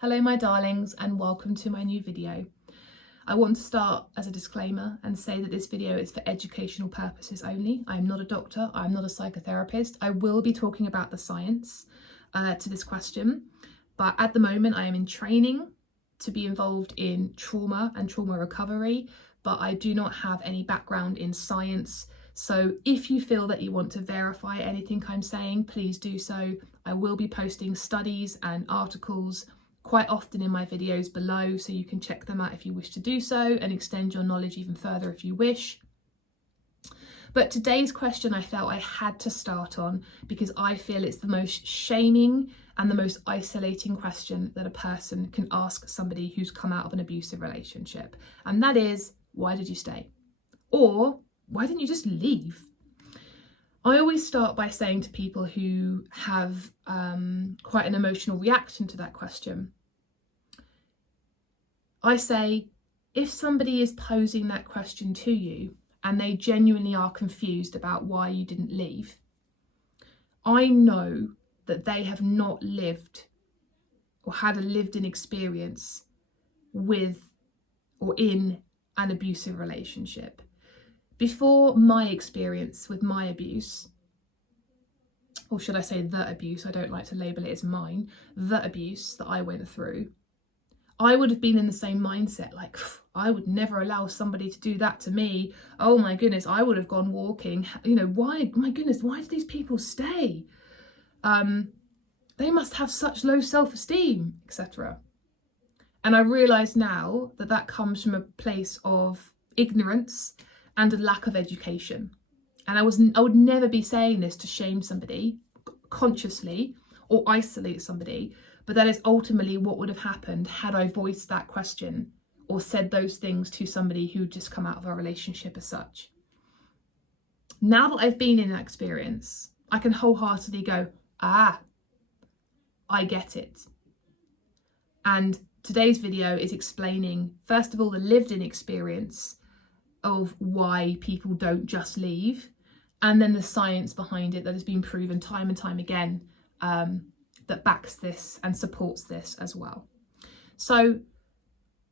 Hello my darlings and welcome to my new video. I want to start as a disclaimer and say that this video is for educational purposes only. I am not a doctor, I am not a psychotherapist. I will be talking about the science to this question, but at the moment I am in training to be involved in trauma and trauma recovery, but I do not have any background in science. So if you feel that you want to verify anything I'm saying, please do so. I will be posting studies and articles quite often in my videos below, so you can check them out if you wish to do so and extend your knowledge even further if you wish. But today's question I felt I had to start on because I feel it's the most shaming and the most isolating question that a person can ask somebody who's come out of an abusive relationship. And that is, why did you stay? Or why didn't you just leave? I always start by saying to people who have quite an emotional reaction to that question, I say, if somebody is posing that question to you and they genuinely are confused about why you didn't leave, I know that they have not lived or had a lived-in experience with or in an abusive relationship. Before my experience with my abuse, or should I say the abuse, I don't like to label it as mine, the abuse that I went through, I would have been in the same mindset, like, I would never allow somebody to do that to me. Oh my goodness, I would have gone walking. You know, why, my goodness, why do these people stay? They must have such low self-esteem, etc. And I realise now that that comes from a place of ignorance and a lack of education. And I would never be saying this to shame somebody consciously or isolate somebody, but that is ultimately what would have happened had I voiced that question or said those things to somebody who'd just come out of a relationship as such. Now that I've been in that experience, I can wholeheartedly go, I get it. And today's video is explaining, first of all, the lived-in experience of why people don't just leave, and then the science behind it that has been proven time and time again that backs this and supports this as well. So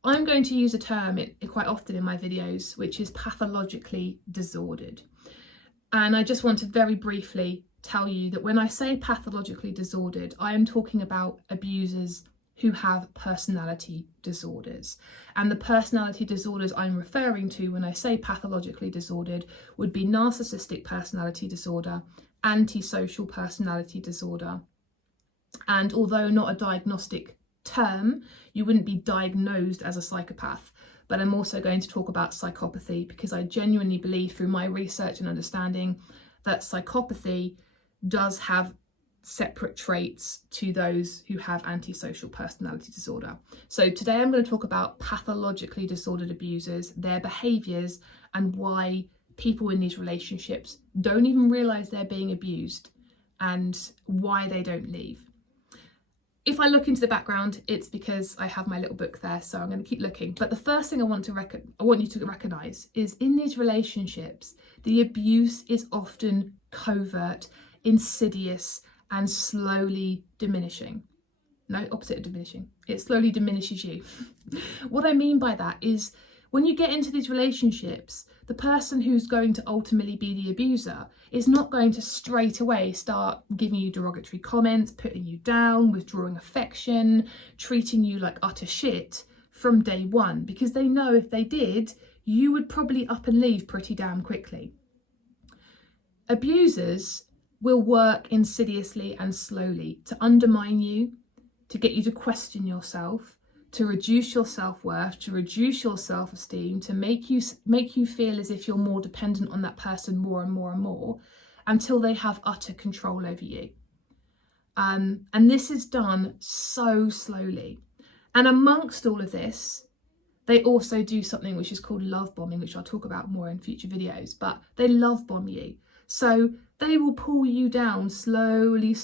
I'm going to use a term quite often in my videos, which is pathologically disordered. And I just want to very briefly tell you that when I say pathologically disordered, I am talking about abusers who have personality disorders. And the personality disorders I'm referring to when I say pathologically disordered would be narcissistic personality disorder, antisocial personality disorder. And although not a diagnostic term, you wouldn't be diagnosed as a psychopath. But I'm also going to talk about psychopathy because I genuinely believe through my research and understanding that psychopathy does have separate traits to those who have antisocial personality disorder. So today I'm going to talk about pathologically disordered abusers, their behaviours, and why people in these relationships don't even realise they're being abused and why they don't leave. If I look into the background, it's because I have my little book there, so I'm going to keep looking. But the first thing I want you to recognise is in these relationships, the abuse is often covert, insidious, and slowly diminishing. No, opposite of diminishing. It slowly diminishes you. What I mean by that is when you get into these relationships, the person who's going to ultimately be the abuser is not going to straight away start giving you derogatory comments, putting you down, withdrawing affection, treating you like utter shit from day one, because they know if they did, you would probably up and leave pretty damn quickly. Abusers will work insidiously and slowly to undermine you, to get you to question yourself, to reduce your self-worth, to reduce your self-esteem, to make you feel as if you're more dependent on that person more and more and more until they have utter control over you. And this is done so slowly. And amongst all of this, they also do something which is called love bombing, which I'll talk about more in future videos, but they love bomb you. So they will pull you down slowly,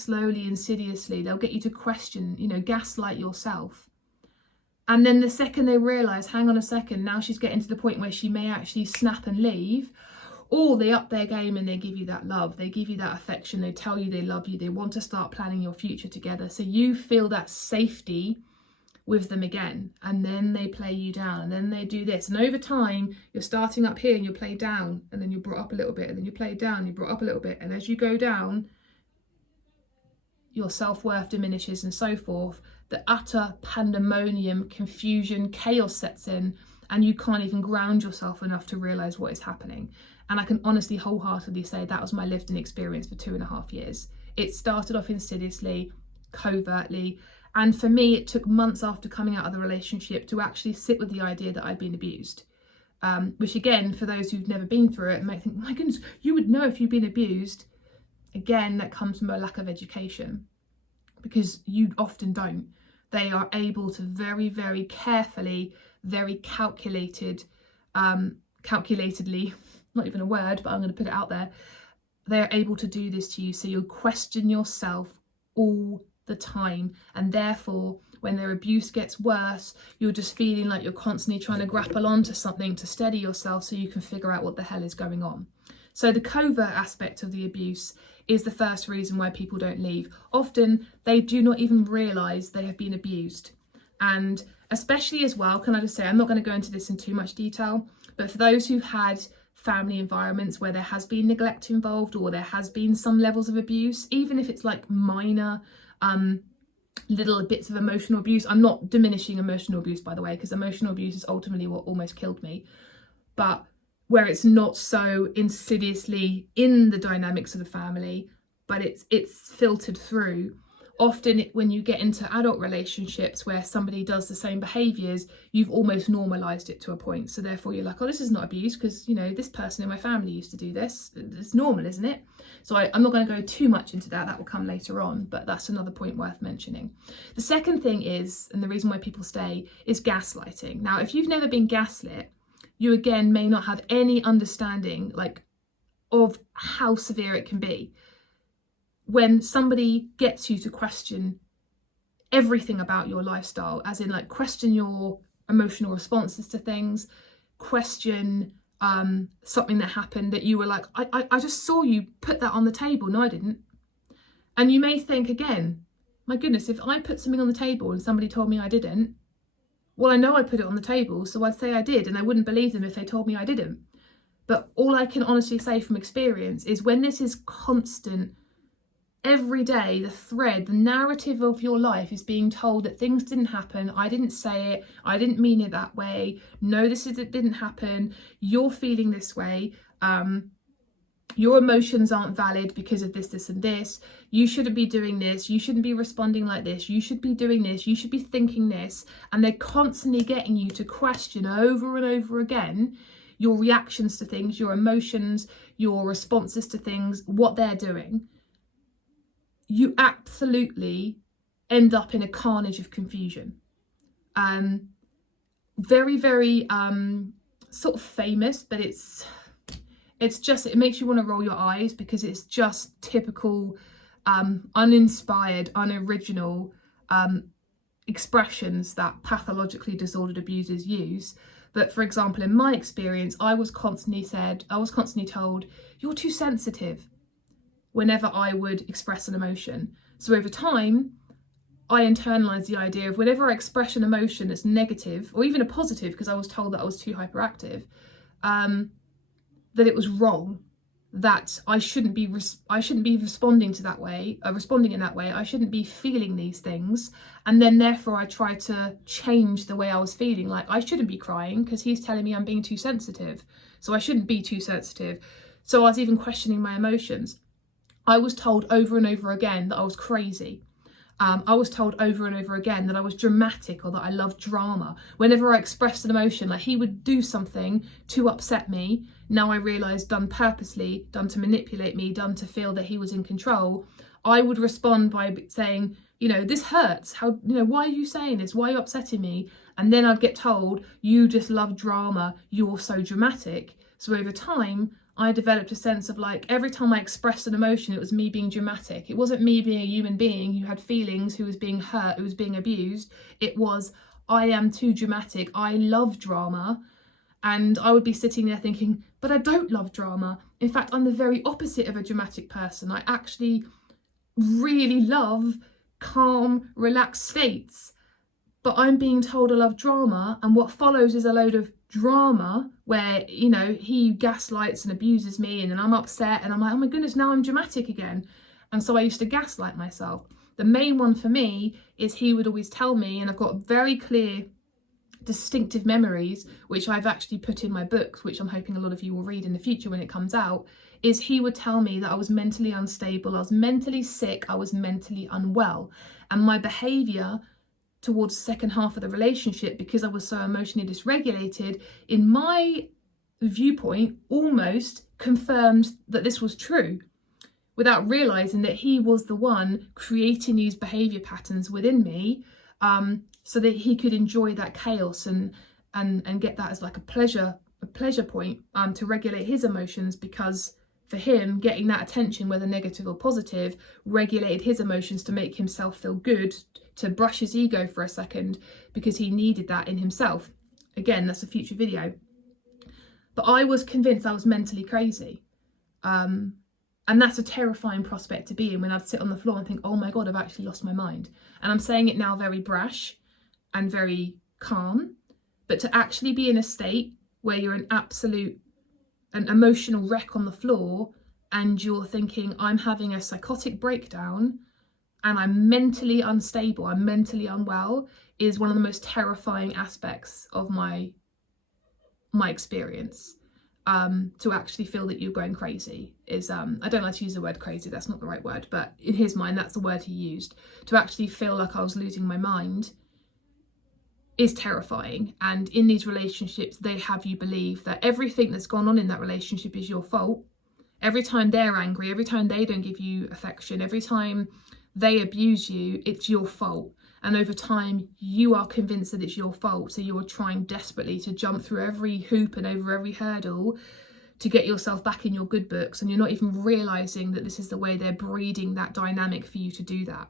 insidiously. They'll get you to question, gaslight yourself. And then the second they realise, hang on a second, now she's getting to the point where she may actually snap and leave, or they up their game and they give you that love, they give you that affection, they tell you they love you, they want to start planning your future together. So you feel that safety with them again, and then they play you down, and then they do this, and over time you're starting up here and you play down, and then you're brought up a little bit, and then you play down, you're brought up a little bit, and as you go down, your self-worth diminishes and so forth. The utter pandemonium, confusion, chaos sets in, and you can't even ground yourself enough to realise what is happening. And I can honestly wholeheartedly say that was my lived-in experience for 2.5 years. It started off insidiously, covertly, and for me it took months after coming out of the relationship to actually sit with the idea that I'd been abused. Which again, for those who've never been through it, might think, my goodness, you would know if you've been abused. Again, that comes from a lack of education, because you often don't. They are able to very, very carefully, very calculatedly, not even a word, but I'm going to put it out there. They're able to do this to you, so you'll question yourself all the time, and therefore when their abuse gets worse, you're just feeling like you're constantly trying to grapple onto something to steady yourself so you can figure out what the hell is going on. So the covert aspect of the abuse is the first reason why people don't leave. Often they do not even realise they have been abused. And especially as well, can I just say, I'm not going to go into this in too much detail, but for those who've had family environments where there has been neglect involved, or there has been some levels of abuse, even if it's like minor little bits of emotional abuse. I'm not diminishing emotional abuse, by the way, because emotional abuse is ultimately what almost killed me. But where it's not so insidiously in the dynamics of the family, but it's filtered through. Often when you get into adult relationships where somebody does the same behaviours, you've almost normalised it to a point. So therefore you're like, oh, this is not abuse because, you know, this person in my family used to do this. It's normal, isn't it? So I'm not going to go too much into that. That will come later on, but that's another point worth mentioning. The second thing is, and the reason why people stay, is gaslighting. Now, if you've never been gaslit, you again may not have any understanding of how severe it can be. When somebody gets you to question everything about your lifestyle, as in question your emotional responses to things, question something that happened that you were like, I just saw you put that on the table. No, I didn't. And you may think again, my goodness, if I put something on the table and somebody told me I didn't, well, I know I put it on the table, so I'd say I did, and I wouldn't believe them if they told me I didn't. But all I can honestly say from experience is when this is constant, every day, the thread, the narrative of your life is being told that things didn't happen, I didn't say it, I didn't mean it that way, no, it didn't happen, you're feeling this way, your emotions aren't valid because of this, this and this, you shouldn't be doing this, you shouldn't be responding like this, you should be doing this, you should be thinking this, and they're constantly getting you to question over and over again your reactions to things, your emotions, your responses to things, what they're doing. You absolutely end up in a carnage of confusion. Very, very sort of famous, but it's just, it makes you want to roll your eyes because it's just typical uninspired, unoriginal expressions that pathologically disordered abusers use. But for example, in my experience, I was constantly told, you're too sensitive, whenever I would express an emotion. So over time, I internalised the idea of whenever I express an emotion that's negative, or even a positive, because I was told that I was too hyperactive, that it was wrong, that I shouldn't be responding in that way. I shouldn't be feeling these things, and then therefore I tried to change the way I was feeling. Like, I shouldn't be crying because he's telling me I'm being too sensitive, so I shouldn't be too sensitive. So I was even questioning my emotions. I was told over and over again that I was crazy. I was told over and over again that I was dramatic or that I loved drama. Whenever I expressed an emotion, like he would do something to upset me, now I realise done purposely, done to manipulate me, done to feel that he was in control, I would respond by saying, you know, this hurts. How, you know, why are you saying this? Why are you upsetting me? And then I'd get told, you just love drama, you're so dramatic. So over time, I developed a sense of like, every time I expressed an emotion, it was me being dramatic. It wasn't me being a human being who had feelings, who was being hurt, who was being abused. It was, I am too dramatic. I love drama. And I would be sitting there thinking, but I don't love drama. In fact, I'm the very opposite of a dramatic person. I actually really love calm, relaxed states. but I'm being told I love drama, and what follows is a load of drama where, you know, he gaslights and abuses me, and then I'm upset and I'm like, oh my goodness, now I'm dramatic again. And so I used to gaslight myself. The main one for me is he would always tell me, and I've got very clear distinctive memories, which I've actually put in my books, which I'm hoping a lot of you will read in the future when it comes out, is he would tell me that I was mentally unstable, I was mentally sick, I was mentally unwell. And my behaviour towards the second half of the relationship, because I was so emotionally dysregulated, in my viewpoint, almost confirmed that this was true, without realising that he was the one creating these behaviour patterns within me, so that he could enjoy that chaos and get that as like a pleasure point, to regulate his emotions, because for him, getting that attention, whether negative or positive, regulated his emotions to make himself feel good, to brush his ego for a second, because he needed that in himself. Again, that's a future video. But I was convinced I was mentally crazy. And that's a terrifying prospect to be in, when I'd sit on the floor and think, oh my God, I've actually lost my mind. And I'm saying it now very brash and very calm, but to actually be in a state where you're an emotional wreck on the floor, and you're thinking, I'm having a psychotic breakdown and I'm mentally unstable, I'm mentally unwell, is one of the most terrifying aspects of my experience. To actually feel that you're going crazy is, I don't like to use the word crazy, that's not the right word, but in his mind, that's the word he used. To actually feel like I was losing my mind is terrifying. And in these relationships, they have you believe that everything that's gone on in that relationship is your fault. Every time they're angry, every time they don't give you affection, every time they abuse you, it's your fault. And over time, you are convinced that it's your fault. So you're trying desperately to jump through every hoop and over every hurdle to get yourself back in your good books. And you're not even realising that this is the way they're breeding that dynamic for you to do that.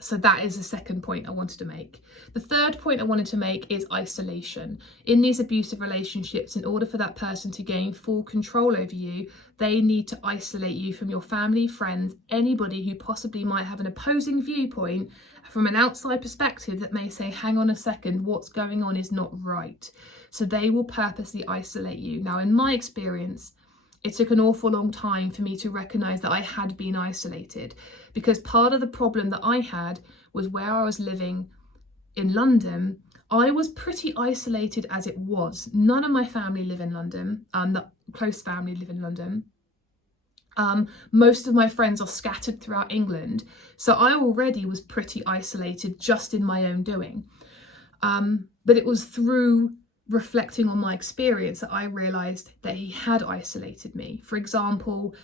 So that is the second point I wanted to make. The third point I wanted to make is isolation. In these abusive relationships, in order for that person to gain full control over you, they need to isolate you from your family, friends, anybody who possibly might have an opposing viewpoint from an outside perspective that may say, hang on a second, what's going on is not right. So they will purposely isolate you. Now, in my experience, it took an awful long time for me to recognise that I had been isolated, because part of the problem that I had was where I was living in London, I was pretty isolated as it was. None of my family live in London, the close family live in London. Most of my friends are scattered throughout England, so I already was pretty isolated just in my own doing. But it was through reflecting on my experience that I realised that he had isolated me. For example,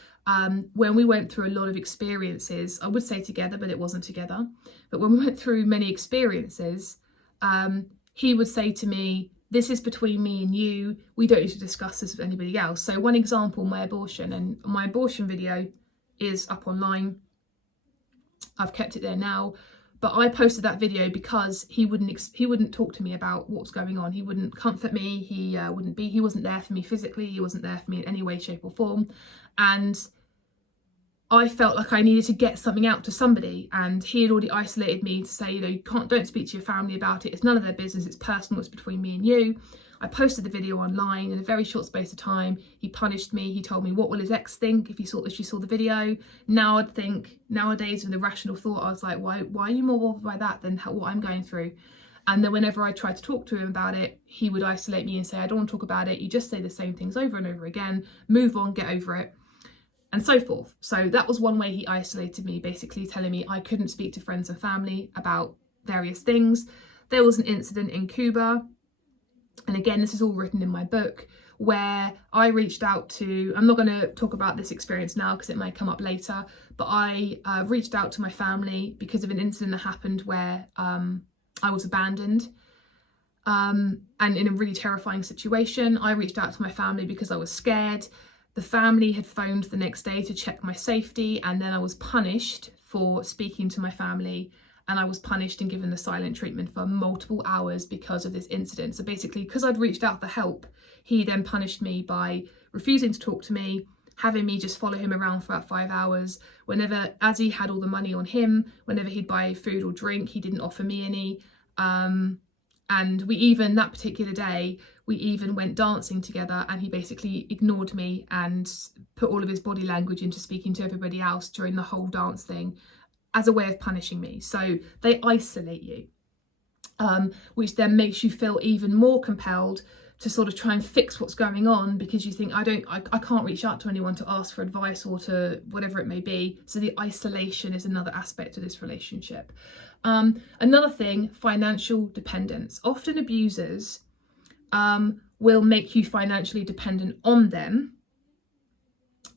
when we went through a lot of experiences, I would say together, but it wasn't together. But when we went through many experiences, he would say to me, this is between me and you, we don't need to discuss this with anybody else. So one example, my abortion, and my abortion video is up online. I've kept it there now. But I posted that video because he wouldn't talk to me about what's going on. He wouldn't comfort me. He wasn't there for me physically. He wasn't there for me in any way, shape or form. And I felt like I needed to get something out to somebody. And he had already isolated me to say, you know, don't speak to your family about it. It's none of their business. It's personal. It's between me and you. I posted the video online in a very short space of time. He punished me. He told me, what will his ex think if she saw the video? Now I'd think, nowadays with a rational thought, I was like, why are you more bothered by that than what I'm going through? And then whenever I tried to talk to him about it, he would isolate me and say, I don't want to talk about it. You just say the same things over and over again. Move on, get over it, and so forth. So that was one way he isolated me, basically telling me I couldn't speak to friends and family about various things. There was an incident in Cuba, and again, this is all written in my book, where I reached out to, I'm not going to talk about this experience now because it may come up later, but I reached out to my family because of an incident that happened where I was abandoned, and in a really terrifying situation. I reached out to my family because I was scared. The family had phoned the next day to check my safety, and then I was punished for speaking to my family, and I was punished and given the silent treatment for multiple hours because of this incident. So basically, because I'd reached out for help, he then punished me by refusing to talk to me, having me just follow him around for about 5 hours. Whenever, as he had all the money on him, whenever he'd buy food or drink, he didn't offer me any. And we even, that particular day, we even went dancing together, and he basically ignored me and put all of his body language into speaking to everybody else during the whole dance thing as a way of punishing me. So they isolate you, which then makes you feel even more compelled to sort of try and fix what's going on, because you think, I can't reach out to anyone to ask for advice or to whatever it may be. So the isolation is another aspect of this relationship. Another thing, financial dependence. Often abusers will make you financially dependent on them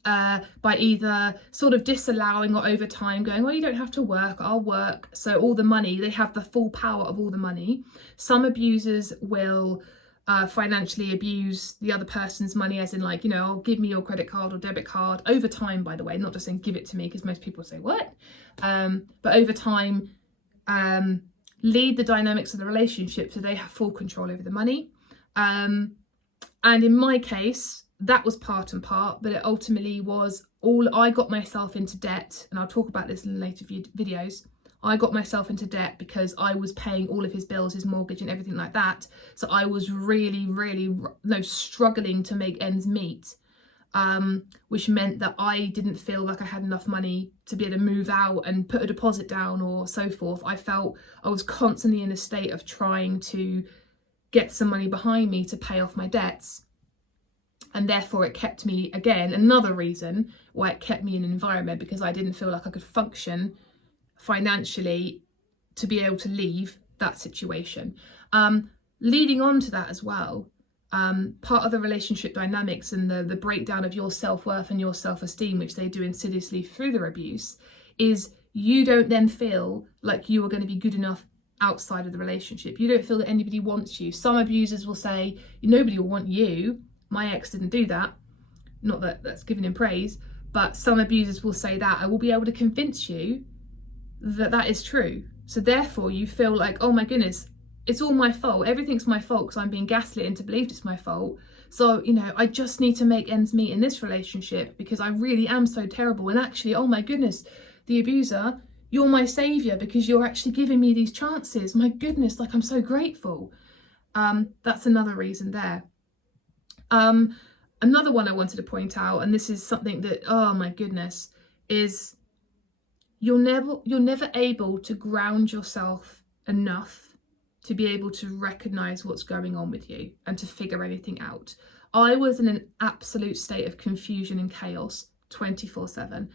by either sort of disallowing, or over time going, well, you don't have to work, I'll work. So all the money, they have the full power of all the money. Some abusers will financially abuse the other person's money, as in like, you know, oh, give me your credit card or debit card, over time, by the way, not just saying give it to me, because most people say what, but over time, lead the dynamics of the relationship so they have full control over the money. And in my case, that was part and part, but it ultimately was all, I got myself into debt, and I'll talk about this in later videos. I got myself into debt because I was paying all of his bills, his mortgage and everything like that. So I was really struggling to make ends meet, which meant that I didn't feel like I had enough money to be able to move out and put a deposit down or so forth. I felt I was constantly in a state of trying to get some money behind me to pay off my debts. And therefore it kept me, again, another reason why it kept me in an environment, because I didn't feel like I could function financially to be able to leave that situation. Leading on to that as well, part of the relationship dynamics and the breakdown of your self-worth and your self-esteem, which they do insidiously through their abuse, is you don't then feel like you are going to be good enough outside of the relationship. You don't feel that anybody wants you. Some abusers will say, nobody will want you. My ex didn't do that. Not that that's giving him praise, but some abusers will say that. I will be able to convince you that that is true. So therefore you feel like, oh my goodness, it's all my fault. Everything's my fault because I'm being gaslit into believing it's my fault. So, you know, I just need to make ends meet in this relationship because I really am so terrible. And actually, oh my goodness, the abuser, you're my savior because you're actually giving me these chances. My goodness, like I'm so grateful. That's another reason there. Another one I wanted to point out, and this is something that, oh my goodness, is you're never able to ground yourself enough to be able to recognize what's going on with you and to figure anything out. I was in an absolute state of confusion and chaos 24/7.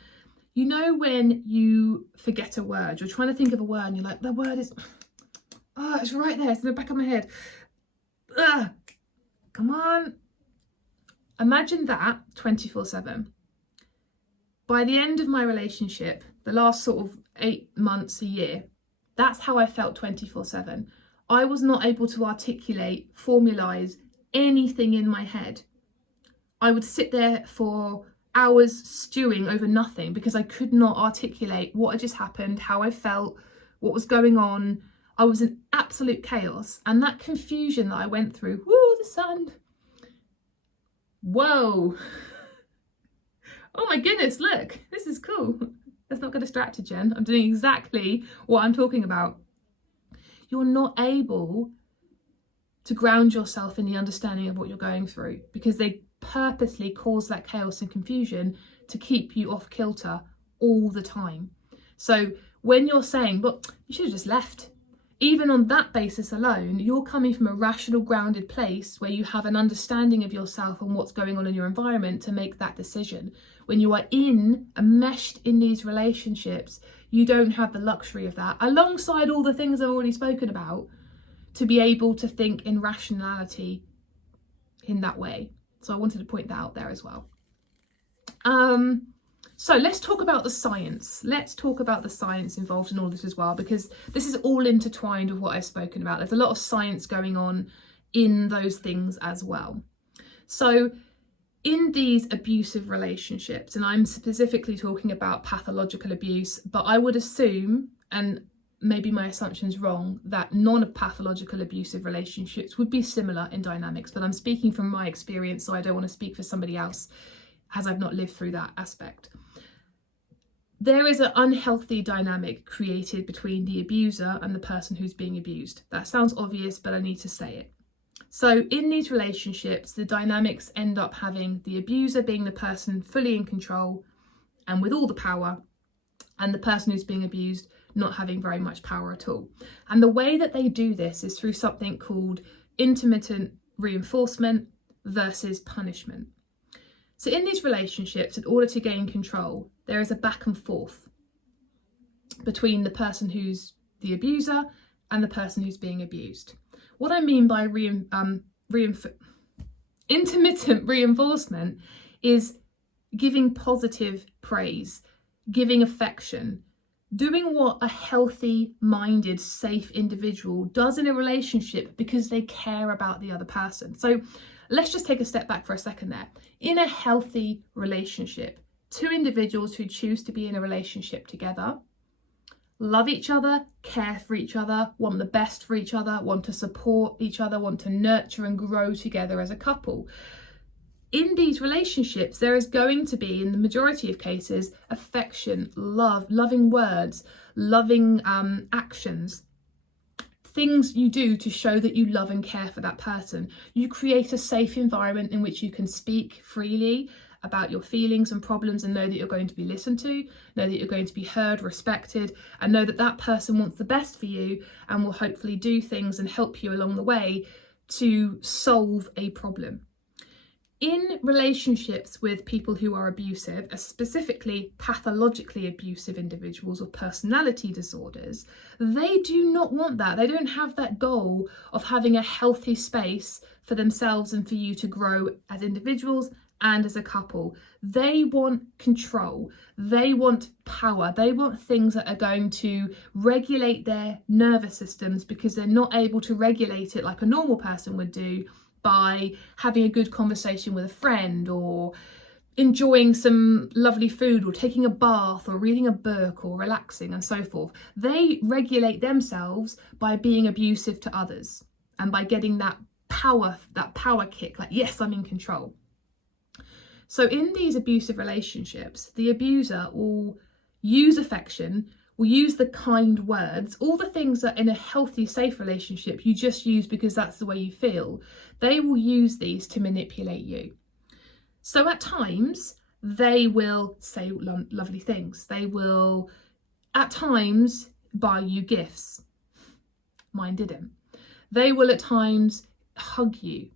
You know, when you forget a word, you're trying to think of a word and you're like, the word is, oh, it's right there, it's in the back of my head. Come on. Imagine that 24/7. By the end of my relationship, the last sort of 8 months, a year, that's how I felt 24/7. I was not able to articulate, formalize anything in my head. I would sit there for hours stewing over nothing because I could not articulate what had just happened, how I felt, what was going on. I was in absolute chaos. And that confusion that I went through, woo, the sun. Whoa. Oh my goodness, look, this is cool. That's not going to distract you, Jen. I'm doing exactly what I'm talking about. You're not able to ground yourself in the understanding of what you're going through because they purposely cause that chaos and confusion to keep you off kilter all the time. So when you're saying, but you should have just left, even on that basis alone, you're coming from a rational, grounded place where you have an understanding of yourself and what's going on in your environment to make that decision. When you are enmeshed in these relationships, you don't have the luxury of that, alongside all the things I've already spoken about, to be able to think in rationality in that way. So I wanted to point that out there as well. So let's talk about the science. Let's talk about the science involved in all this as well, because this is all intertwined with what I've spoken about. There's a lot of science going on in those things as well. So in these abusive relationships, and I'm specifically talking about pathological abuse, but I would assume, and maybe my assumption's wrong, that non-pathological abusive relationships would be similar in dynamics, but I'm speaking from my experience, so I don't want to speak for somebody else. as I've not lived through that aspect. There is an unhealthy dynamic created between the abuser and the person who's being abused. That sounds obvious, but I need to say it. So in these relationships, the dynamics end up having the abuser being the person fully in control and with all the power, and the person who's being abused not having very much power at all. And the way that they do this is through something called intermittent reinforcement versus punishment. So in these relationships, in order to gain control, there is a back and forth between the person who's the abuser and the person who's being abused. What I mean by intermittent reinforcement is giving positive praise, giving affection, doing what a healthy-minded, safe individual does in a relationship because they care about the other person. So let's just take a step back for a second there. In a healthy relationship, two individuals who choose to be in a relationship together love each other, care for each other, want the best for each other, want to support each other, want to nurture and grow together as a couple. In these relationships, there is going to be, in the majority of cases, affection, love, loving words, loving actions, things you do to show that you love and care for that person. You create a safe environment in which you can speak freely about your feelings and problems and know that you're going to be listened to, know that you're going to be heard, respected, and know that that person wants the best for you and will hopefully do things and help you along the way to solve a problem. In relationships with people who are abusive, specifically pathologically abusive individuals or personality disorders, they do not want that. They don't have that goal of having a healthy space for themselves and for you to grow as individuals and as a couple. They want control. They want power. They want things that are going to regulate their nervous systems because they're not able to regulate it like a normal person would do by having a good conversation with a friend or enjoying some lovely food or taking a bath or reading a book or relaxing and so forth. They regulate themselves by being abusive to others and by getting that power kick, like, yes, I'm in control. So in these abusive relationships, the abuser will use affection, will use the kind words, all the things that in a healthy, safe relationship you just use because that's the way you feel. They will use these to manipulate you. So at times, they will say lovely things. They will, at times, buy you gifts. Mine didn't. They will at times hug you.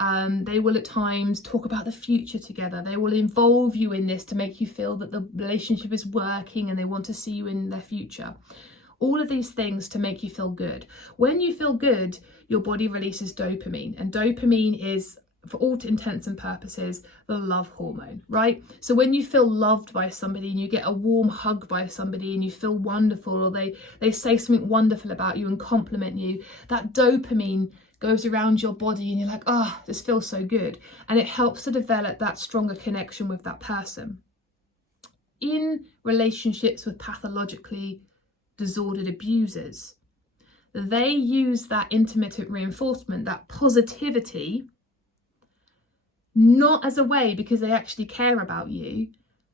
They will at times talk about the future together. They will involve you in this to make you feel that the relationship is working and they want to see you in their future. All of these things to make you feel good. When you feel good, your body releases dopamine, and dopamine is, for all intents and purposes, the love hormone, right? So when you feel loved by somebody and you get a warm hug by somebody and you feel wonderful, or they say something wonderful about you and compliment you, that dopamine goes around your body and you're like, oh, this feels so good. And it helps to develop that stronger connection with that person. In relationships with pathologically disordered abusers, they use that intermittent reinforcement, that positivity, not as a way because they actually care about you,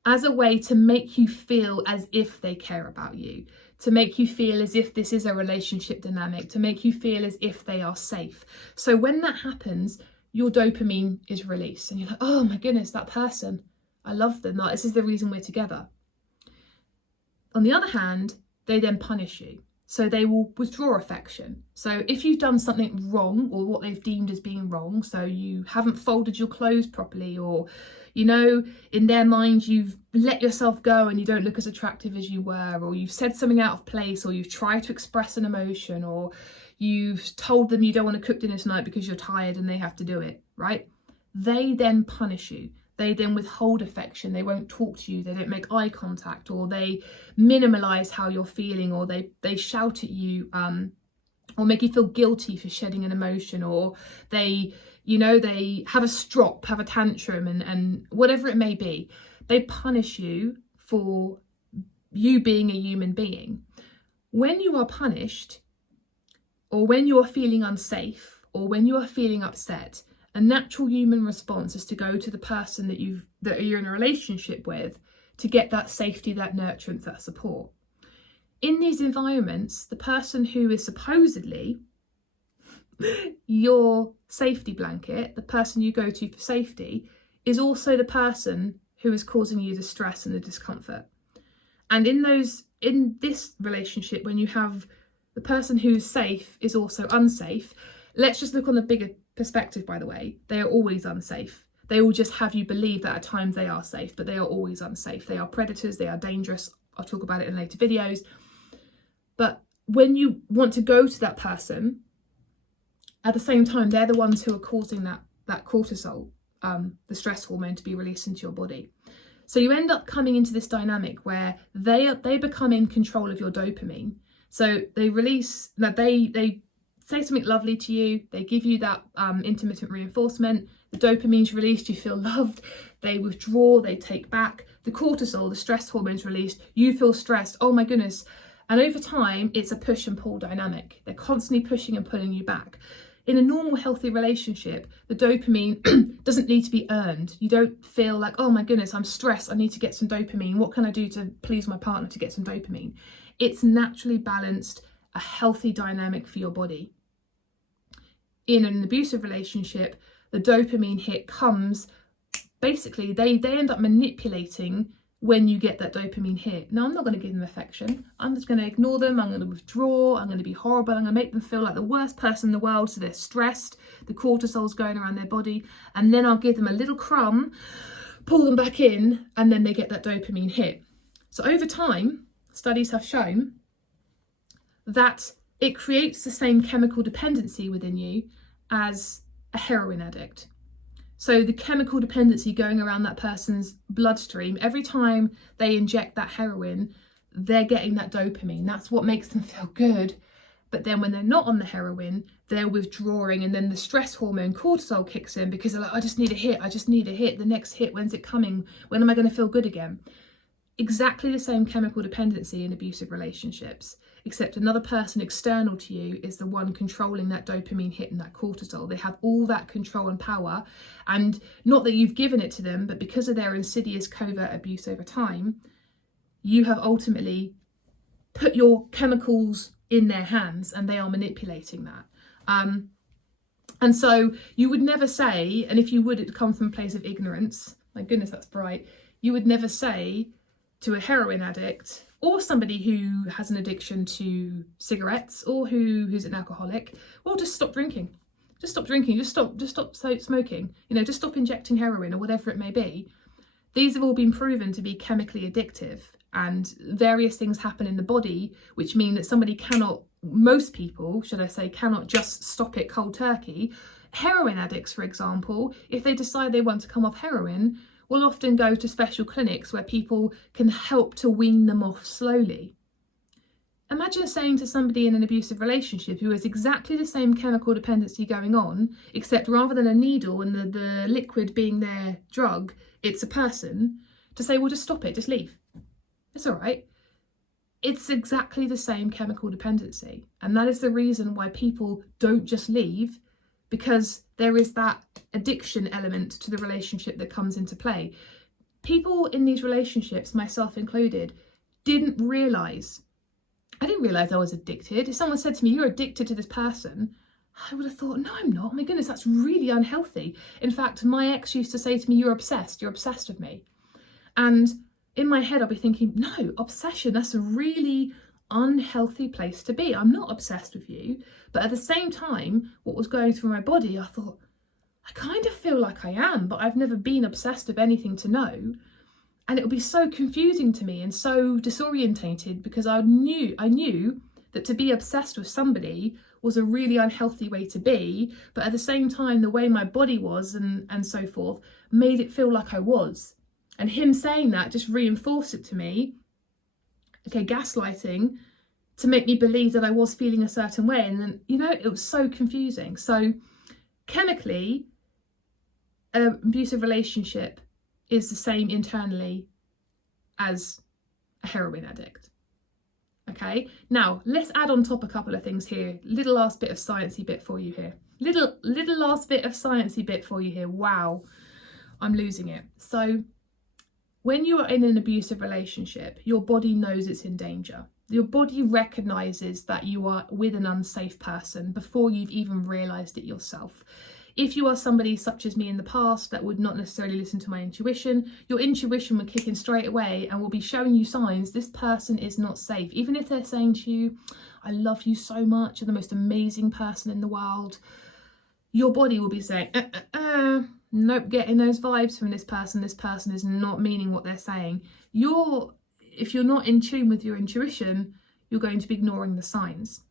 as a way to make you feel as if they care about you, to make you feel as if this is a relationship dynamic, to make you feel as if they are safe. So when that happens, your dopamine is released and you're like, oh my goodness, that person, I love them. Like, this is the reason we're together. On the other hand, they then punish you. So they will withdraw affection. So if you've done something wrong, or what they've deemed as being wrong, so you haven't folded your clothes properly, or, you know, in their mind, you've let yourself go and you don't look as attractive as you were, or you've said something out of place, or you've tried to express an emotion, or you've told them you don't want to cook dinner tonight because you're tired and they have to do it, right? They then punish you. They then withhold affection. They won't talk to you. They don't make eye contact, or they minimize how you're feeling, or they shout at you, or make you feel guilty for shedding an emotion, or they have a strop, have a tantrum, and whatever it may be. They punish you for you being a human being. When you are punished, or when you are feeling unsafe, or when you are feeling upset, a natural human response is to go to the person that you're in a relationship with to get that safety, that nurturance, that support. In these environments, the person who is supposedly your safety blanket, the person you go to for safety, is also the person who is causing you the stress and the discomfort. And in this relationship, when you have the person who's safe is also unsafe, let's just look on the bigger perspective, by the way. They are always unsafe. They will just have you believe that at times they are safe, but they are always unsafe. They are predators, they are dangerous. I'll talk about it in later videos. But when you want to go to that person, at the same time, they're the ones who are causing that cortisol, the stress hormone, to be released into your body. So you end up coming into this dynamic where they become in control of your dopamine. So they say something lovely to you, they give you that intermittent reinforcement, the dopamine's released, you feel loved, they withdraw, they take back, the cortisol, the stress hormone's released, you feel stressed, oh my goodness. And over time, it's a push and pull dynamic. They're constantly pushing and pulling you back. In a normal, healthy relationship, the dopamine doesn't need to be earned. You don't feel like, oh my goodness, I'm stressed, I need to get some dopamine. What can I do to please my partner to get some dopamine? It's naturally balanced, a healthy dynamic for your body. In an abusive relationship, the dopamine hit comes, basically, they end up manipulating when you get that dopamine hit. Now, I'm not going to give them affection. I'm just going to ignore them. I'm going to withdraw. I'm going to be horrible. I'm going to make them feel like the worst person in the world. So they're stressed. The cortisol's going around their body. And then I'll give them a little crumb, pull them back in, and then they get that dopamine hit. So over time, studies have shown that it creates the same chemical dependency within you as a heroin addict. So the chemical dependency going around that person's bloodstream, every time they inject that heroin, they're getting that dopamine. That's what makes them feel good. But then when they're not on the heroin, they're withdrawing, and then the stress hormone cortisol kicks in because they're like, I just need a hit. The next hit, when's it coming? When am I going to feel good again? Exactly the same chemical dependency in abusive relationships, except another person external to you is the one controlling that dopamine hit and that cortisol. They have all that control and power, and not that you've given it to them, but because of their insidious covert abuse over time, you have ultimately put your chemicals in their hands and they are manipulating that. And so you would never say, and if you would, it'd come from a place of ignorance. My goodness, that's bright. You would never say to a heroin addict or somebody who has an addiction to cigarettes or who's an alcoholic, well, just stop drinking. Just stop drinking. Just stop smoking. Just stop injecting heroin or whatever it may be. These have all been proven to be chemically addictive, and various things happen in the body which mean that most people, should I say, cannot just stop it cold turkey. Heroin addicts, for example, if they decide they want to come off heroin, will often go to special clinics where people can help to wean them off slowly. Imagine saying to somebody in an abusive relationship who has exactly the same chemical dependency going on, except rather than a needle and the liquid being their drug, it's a person, to say, well, just stop it, just leave. It's all right. It's exactly the same chemical dependency. And that is the reason why people don't just leave, because there is that addiction element to the relationship that comes into play. People in these relationships, myself included, I didn't realise I was addicted. If someone said to me, you're addicted to this person, I would have thought, no, I'm not. Oh my goodness, that's really unhealthy. In fact, my ex used to say to me, you're obsessed with me. And in my head, I'll be thinking, no, obsession, that's a really unhealthy place to be. I'm not obsessed with you. But at the same time, what was going through my body, I thought, I kind of feel like I am, but I've never been obsessed with anything to know. And it would be so confusing to me and so disorientated, because I knew that to be obsessed with somebody was a really unhealthy way to be. But at the same time, the way my body was and so forth made it feel like I was. And him saying that just reinforced it to me. Okay, gaslighting, to make me believe that I was feeling a certain way. And then, it was so confusing. So chemically, an abusive relationship is the same internally as a heroin addict. Okay, now let's add on top a couple of things here. Little last bit of sciencey bit for you here. Little last bit of sciencey bit for you here. Wow, I'm losing it. So when you are in an abusive relationship, your body knows it's in danger. Your body recognises that you are with an unsafe person before you've even realised it yourself. If you are somebody such as me in the past that would not necessarily listen to my intuition, your intuition will kick in straight away and will be showing you signs this person is not safe. Even if they're saying to you, I love you so much, you're the most amazing person in the world, your body will be saying, nope, getting those vibes from this person is not meaning what they're saying. If you're not in tune with your intuition, you're going to be ignoring the signs.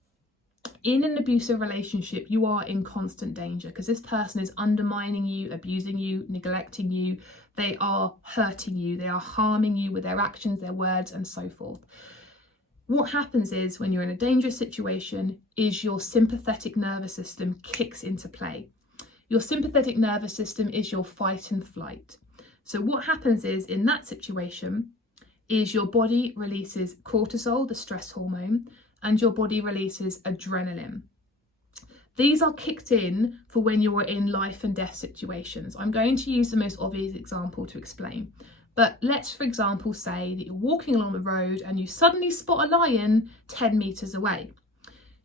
In an abusive relationship, you are in constant danger because this person is undermining you, abusing you, neglecting you. They are hurting you. They are harming you with their actions, their words, and so forth. What happens is when you're in a dangerous situation is your sympathetic nervous system kicks into play. Your sympathetic nervous system is your fight and flight. So what happens is in that situation is your body releases cortisol, the stress hormone, and your body releases adrenaline. These are kicked in for when you are in life and death situations. I'm going to use the most obvious example to explain. But let's, for example, say that you're walking along the road and you suddenly spot a lion 10 meters away.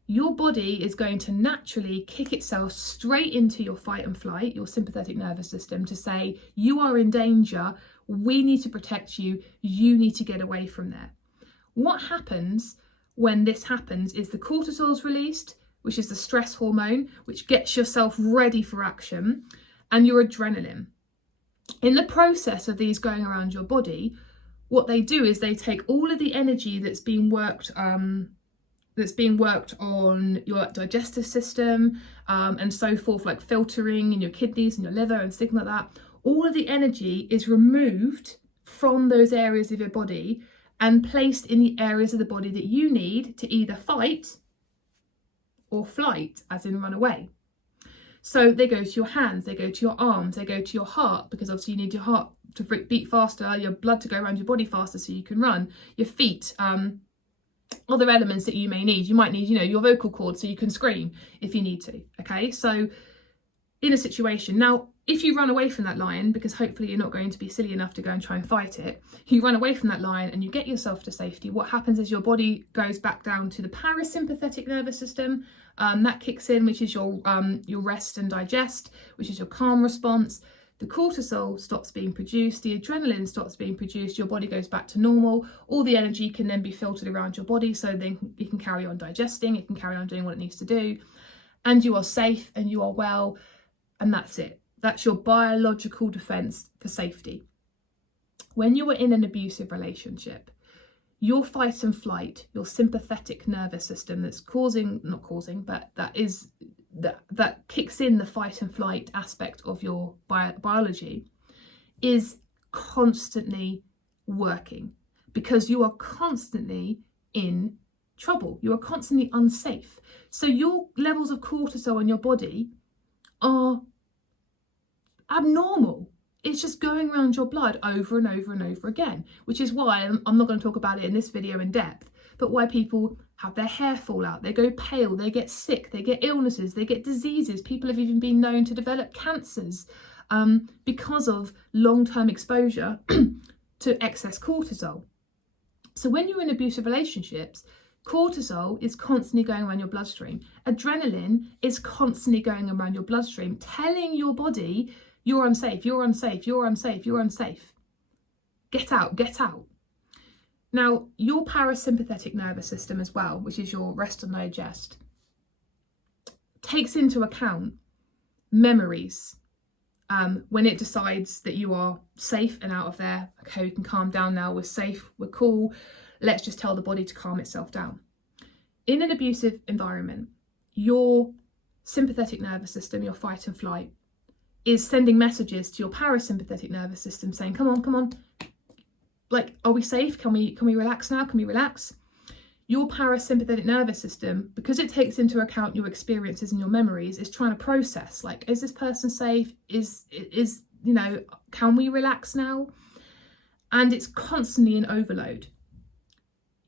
Your body is going to naturally kick itself straight into your fight and flight, your sympathetic nervous system, to say, you are in danger, we need to protect you, you need to get away from there. What happens when this happens is the cortisol is released, which is the stress hormone, which gets yourself ready for action, and your adrenaline. In the process of these going around your body, what they do is they take all of the energy that's being worked on your digestive system and so forth, like filtering in your kidneys and your liver and things like that. All of the energy is removed from those areas of your body and placed in the areas of the body that you need to either fight or flight, as in run away. So they go to your hands, they go to your arms, they go to your heart, because obviously you need your heart to beat faster, your blood to go around your body faster so you can run, your feet, other elements that you may need. You might need, your vocal cords so you can scream if you need to, okay? So in a situation, now, if you run away from that lion, because hopefully you're not going to be silly enough to go and try and fight it, you run away from that lion and you get yourself to safety, what happens is your body goes back down to the parasympathetic nervous system. That kicks in, which is your rest and digest, which is your calm response. The cortisol stops being produced, the adrenaline stops being produced, your body goes back to normal. All the energy can then be filtered around your body so then it can carry on digesting, it can carry on doing what it needs to do. And you are safe and you are well, and that's it. That's your biological defense for safety. When you are in an abusive relationship, your fight and flight, your sympathetic nervous system that kicks in the fight and flight aspect of your biology, is constantly working because you are constantly in trouble. You are constantly unsafe. So your levels of cortisol in your body are abnormal. It's just going around your blood over and over and over again, which is why I'm not going to talk about it in this video in depth, but why people have their hair fall out, they go pale, they get sick, they get illnesses, they get diseases. People have even been known to develop cancers because of long-term exposure to excess cortisol. So when you're in abusive relationships, cortisol is constantly going around your bloodstream. Adrenaline is constantly going around your bloodstream, telling your body, you're unsafe, you're unsafe, you're unsafe, you're unsafe. Get out, get out. Now, your parasympathetic nervous system as well, which is your rest and digest, takes into account memories when it decides that you are safe and out of there. Okay, we can calm down now, we're safe, we're cool. Let's just tell the body to calm itself down. In an abusive environment, your sympathetic nervous system, your fight and flight, is sending messages to your parasympathetic nervous system saying, come on, come on. Like, are we safe? Can we relax now? Can we relax? Your parasympathetic nervous system, because it takes into account your experiences and your memories, is trying to process, like, is this person safe? Can we relax now? And it's constantly in overload.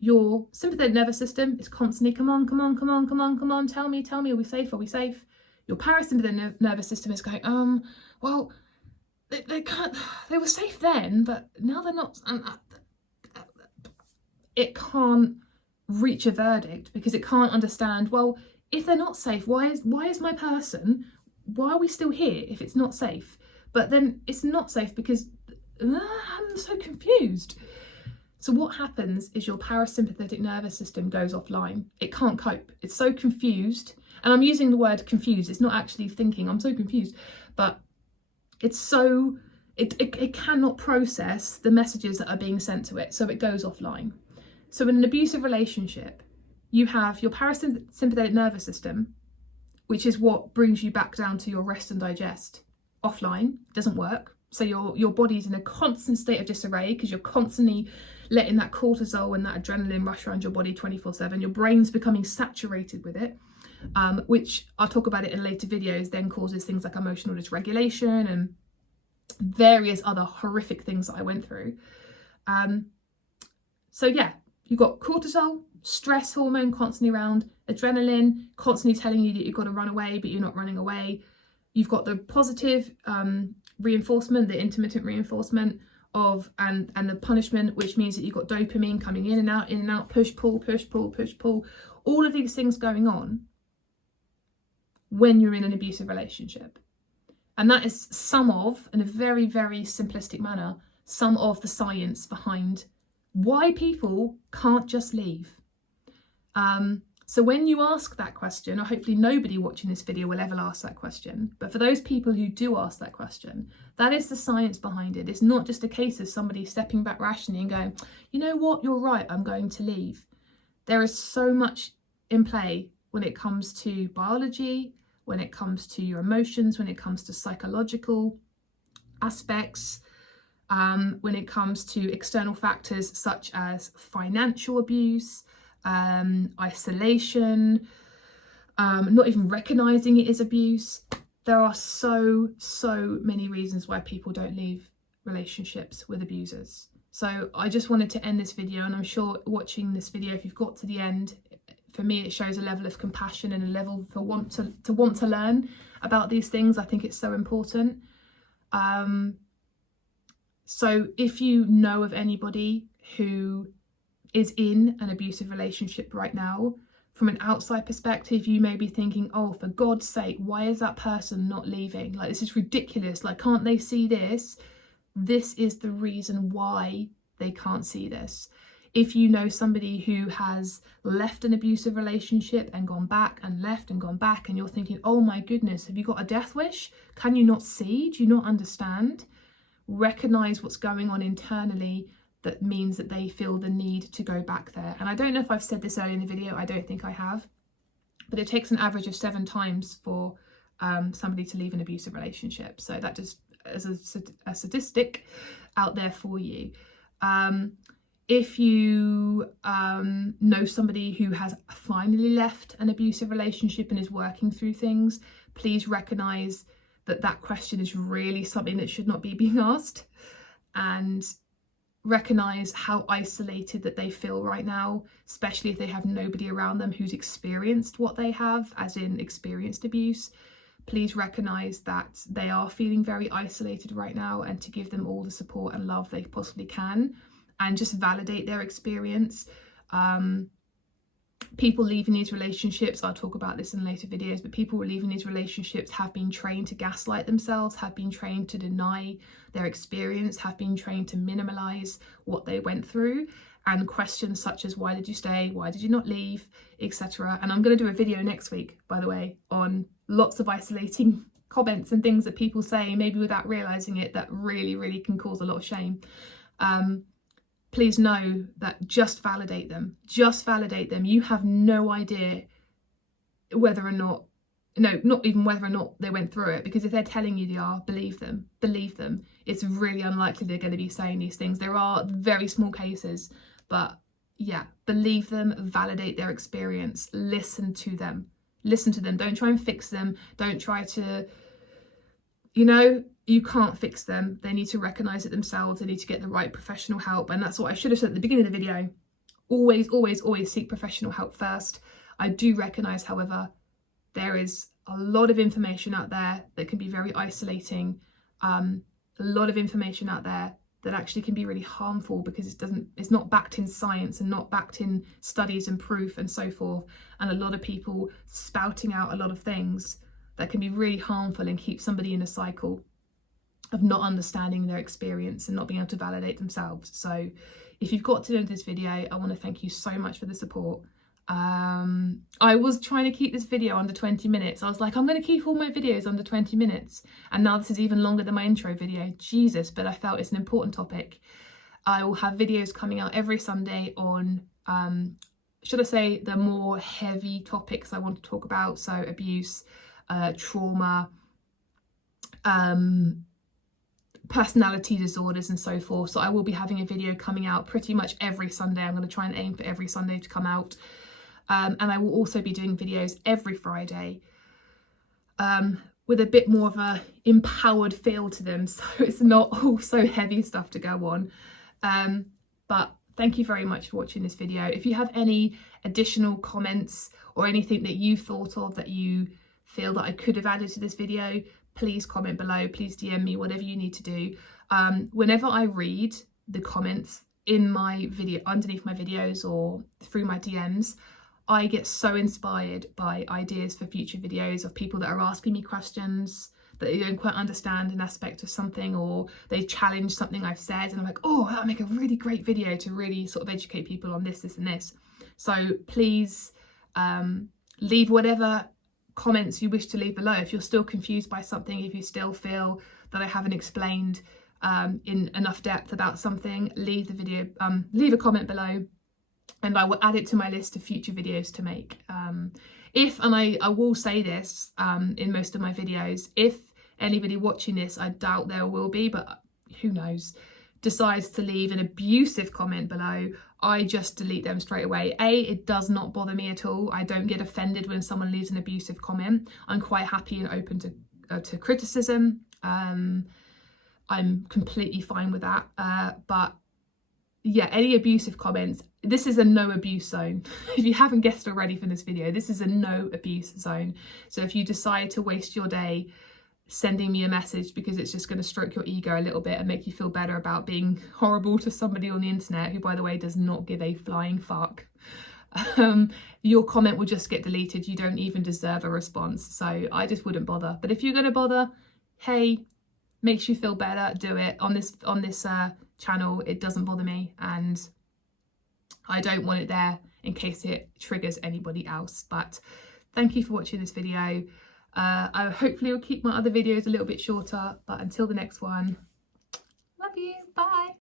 Your sympathetic nervous system is constantly, come on, come on, come on, come on, come on, tell me, are we safe? Are we safe? Your parasympathetic nervous system is going, well, they were safe then, but now they're not. It can't reach a verdict because it can't understand, well, if they're not safe, why is my person, why are we still here if it's not safe? But then it's not safe because I'm so confused. So what happens is your parasympathetic nervous system goes offline. It can't cope. It's so confused. And I'm using the word confused. It's not actually thinking, I'm so confused. But it's so, it cannot process the messages that are being sent to it. So it goes offline. So in an abusive relationship, you have your parasympathetic nervous system, which is what brings you back down to your rest and digest. Offline, doesn't work. So your body's in a constant state of disarray because you're constantly letting that cortisol and that adrenaline rush around your body 24/7. Your brain's becoming saturated with it, which I'll talk about it in later videos, then causes things like emotional dysregulation and various other horrific things that I went through. So yeah, you've got cortisol, stress hormone constantly around, adrenaline constantly telling you that you've got to run away, but you're not running away. You've got the positive reinforcement, the intermittent reinforcement of and the punishment, which means that you've got dopamine coming in and out, push, pull, push, pull, push, pull. All of these things going on when you're in an abusive relationship. And that is some of, in a very, very simplistic manner, some of the science behind why people can't just leave. So when you ask that question, or hopefully nobody watching this video will ever ask that question, but for those people who do ask that question, that is the science behind it. It's not just a case of somebody stepping back rationally and going, you know what, you're right, I'm going to leave. There is so much in play when it comes to biology, when it comes to your emotions, when it comes to psychological aspects, when it comes to external factors such as financial abuse, isolation, not even recognizing it is abuse. There are so many reasons why people don't leave relationships with abusers. So I just wanted to end this video, and I'm sure watching this video, if you've got to the end, for me it shows a level of compassion and a level for want to learn about these things. I think it's so important. So if you know of anybody who is in an abusive relationship right now, from an outside perspective, you may be thinking, oh, for God's sake, why is that person not leaving? Like, this is ridiculous. Like, can't they see this? This is the reason why they can't see this. If you know somebody who has left an abusive relationship and gone back and left and gone back, and you're thinking, oh my goodness, have you got a death wish? Can you not see? Do you not understand? Recognize what's going on internally that means that they feel the need to go back there. And I don't know if I've said this earlier in the video, I don't think I have, but it takes an average of 7 times for somebody to leave an abusive relationship. So that just as a statistic out there for you. If you know somebody who has finally left an abusive relationship and is working through things, please recognize that that question is really something that should not be being asked, and recognize how isolated that they feel right now, especially if they have nobody around them who's experienced what they have, as in experienced abuse. Please recognize that they are feeling very isolated right now, and to give them all the support and love they possibly can, and just validate their experience. People leaving these relationships, I'll talk about this in later videos, but people leaving these relationships have been trained to gaslight themselves, have been trained to deny their experience, have been trained to minimalize what they went through, and questions such as, why did you stay? Why did you not leave? Etc. And I'm going to do a video next week, by the way, on lots of isolating comments and things that people say, maybe without realizing it, that really can cause a lot of shame. Please know that just validate them. You have no idea whether or not, not even whether or not they went through it, because if they're telling you they are, believe them. It's really unlikely they're going to be saying these things. There are very small cases, but yeah, believe them, validate their experience, listen to them. Don't try and fix them. Don't try to, you can't fix them. They need to recognize it themselves. They need to get the right professional help. And that's what I should have said at the beginning of the video. Always seek professional help first. I do recognize, however, There is a lot of information out there that can be very isolating, a lot of information out there that actually can be really harmful because it's not backed in science and not backed in studies and proof and so forth, and a lot of people spouting out a lot of things that can be really harmful and keep somebody in a cycle of not understanding their experience and not being able to validate themselves. So if you've got to the end of this video, I want to thank you so much for the support. I was trying to keep this video under 20 minutes. I was like, I'm going to keep all my videos under 20 minutes. And now this is even longer than my intro video. Jesus, but I felt it's an important topic. I will have videos coming out every Sunday on, should I say, the more heavy topics I want to talk about. So abuse, trauma, personality disorders and so forth. So I will be having a video coming out pretty much every Sunday. I'm going to try and aim for every Sunday to come out. And I will also be doing videos every Friday with a bit more of a empowered feel to them, so it's not all so heavy stuff to go on. But thank you very much for watching this video. If you have any additional comments or anything that you thought of that you feel that I could have added to this video, please comment below, please DM me, whatever you need to do. Whenever I read the comments in my video, underneath my videos or through my DMs, I get so inspired by ideas for future videos of people that are asking me questions that they don't quite understand an aspect of something, or they challenge something I've said, and I'm like, oh, that'll make a really great video to really sort of educate people on this, this and this. So please leave whatever comments you wish to leave below. If you're still confused by something, if you still feel that I haven't explained in enough depth about something, leave a comment below, and I will add it to my list of future videos to make. I will say this in most of my videos, if anybody watching this, I doubt there will be, but who knows, decides to leave an abusive comment below, I just delete them straight away. It does not bother me at all. I don't get offended when someone leaves an abusive comment. I'm quite happy and open to criticism. I'm completely fine with that. But yeah, any abusive comments, this is a no abuse zone. If you haven't guessed already from this video, this is a no abuse zone. So if you decide to waste your day sending me a message because it's just going to stroke your ego a little bit and make you feel better about being horrible to somebody on the internet, who, by the way, does not give a flying fuck, your comment will just get deleted. You don't even deserve a response. So I just wouldn't bother. But if you're going to bother, hey, makes you feel better, do it. On this channel, it doesn't bother me, and I don't want it there in case it triggers anybody else. But thank you for watching this video. I hopefully will keep my other videos a little bit shorter, but until the next one, love you.